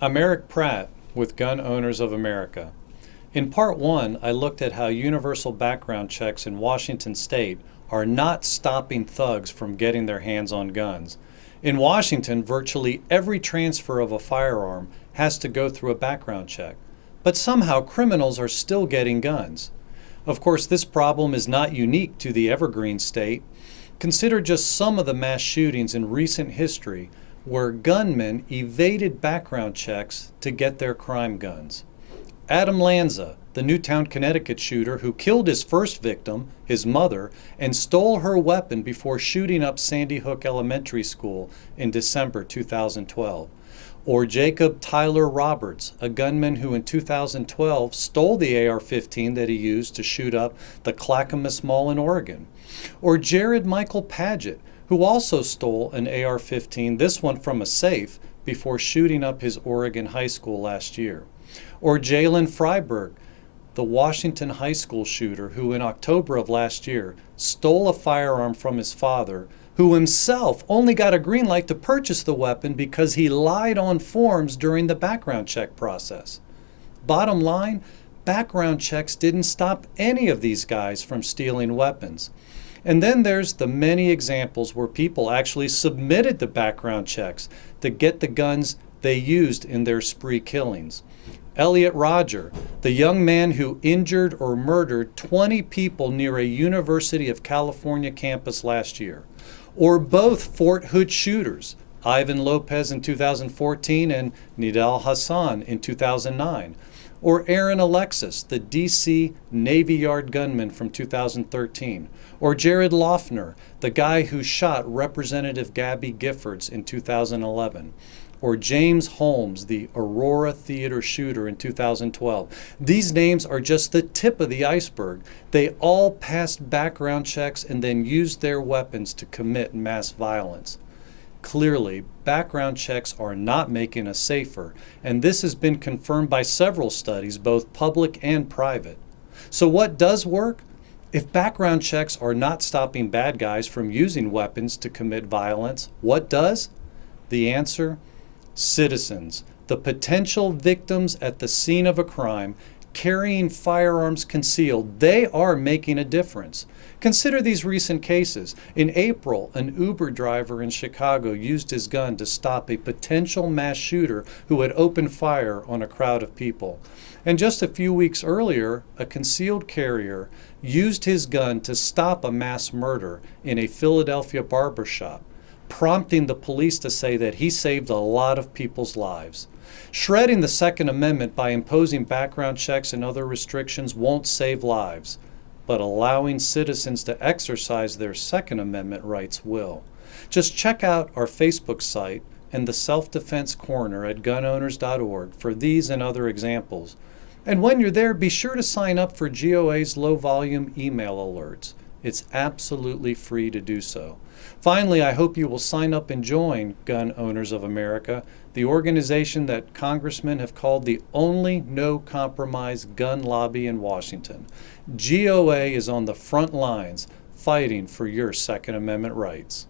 I'm Eric Pratt with Gun Owners of America. In part one, I looked at how universal background checks in Washington state are not stopping thugs from getting their hands on guns. In Washington, virtually every transfer of a firearm has to go through a background check, but somehow criminals are still getting guns. Of course, this problem is not unique to the Evergreen State. Consider just some of the mass shootings in recent history where gunmen evaded background checks to get their crime guns. Adam Lanza, the Newtown, Connecticut shooter who killed his first victim, his mother, and stole her weapon before shooting up Sandy Hook Elementary School in December 2012. Or Jacob Tyler Roberts, a gunman who in 2012 stole the AR-15 that he used to shoot up the Clackamas Mall in Oregon. Or Jared Michael Paget, who also stole an AR-15, this one from a safe, before shooting up his Oregon high school last year. Or Jalen Freiberg, the Washington high school shooter who in October of last year stole a firearm from his father, who himself only got a green light to purchase the weapon because he lied on forms during the background check process. Bottom line, background checks didn't stop any of these guys from stealing weapons. And then there's the many examples where people actually submitted the background checks to get the guns they used in their spree killings. Elliot Rodger, the young man who injured or murdered 20 people near a University of California campus last year. Or both Fort Hood shooters, Ivan Lopez in 2014 and Nidal Hassan in 2009. Or Aaron Alexis, the D.C. Navy Yard gunman from 2013. Or Jared Loeffner, the guy who shot Representative Gabby Giffords in 2011. Or James Holmes, the Aurora Theater shooter in 2012. These names are just the tip of the iceberg. They all passed background checks and then used their weapons to commit mass violence. Clearly, background checks are not making us safer, and this has been confirmed by several studies, both public and private. So what does work? If background checks are not stopping bad guys from using weapons to commit violence, what does? The answer? Citizens, the potential victims at the scene of a crime, carrying firearms concealed, they are making a difference. Consider these recent cases. In April, an Uber driver in Chicago used his gun to stop a potential mass shooter who had opened fire on a crowd of people. And just a few weeks earlier, a concealed carrier used his gun to stop a mass murder in a Philadelphia barbershop, prompting the police to say that he saved a lot of people's lives. Shredding the Second Amendment by imposing background checks and other restrictions won't save lives, but allowing citizens to exercise their Second Amendment rights will. Just check out our Facebook site and the Self-Defense Corner at gunowners.org for these and other examples. And when you're there, be sure to sign up for GOA's low-volume email alerts. It's absolutely free to do so. Finally, I hope you will sign up and join Gun Owners of America, the organization that congressmen have called the only no-compromise gun lobby in Washington. GOA is on the front lines fighting for your Second Amendment rights.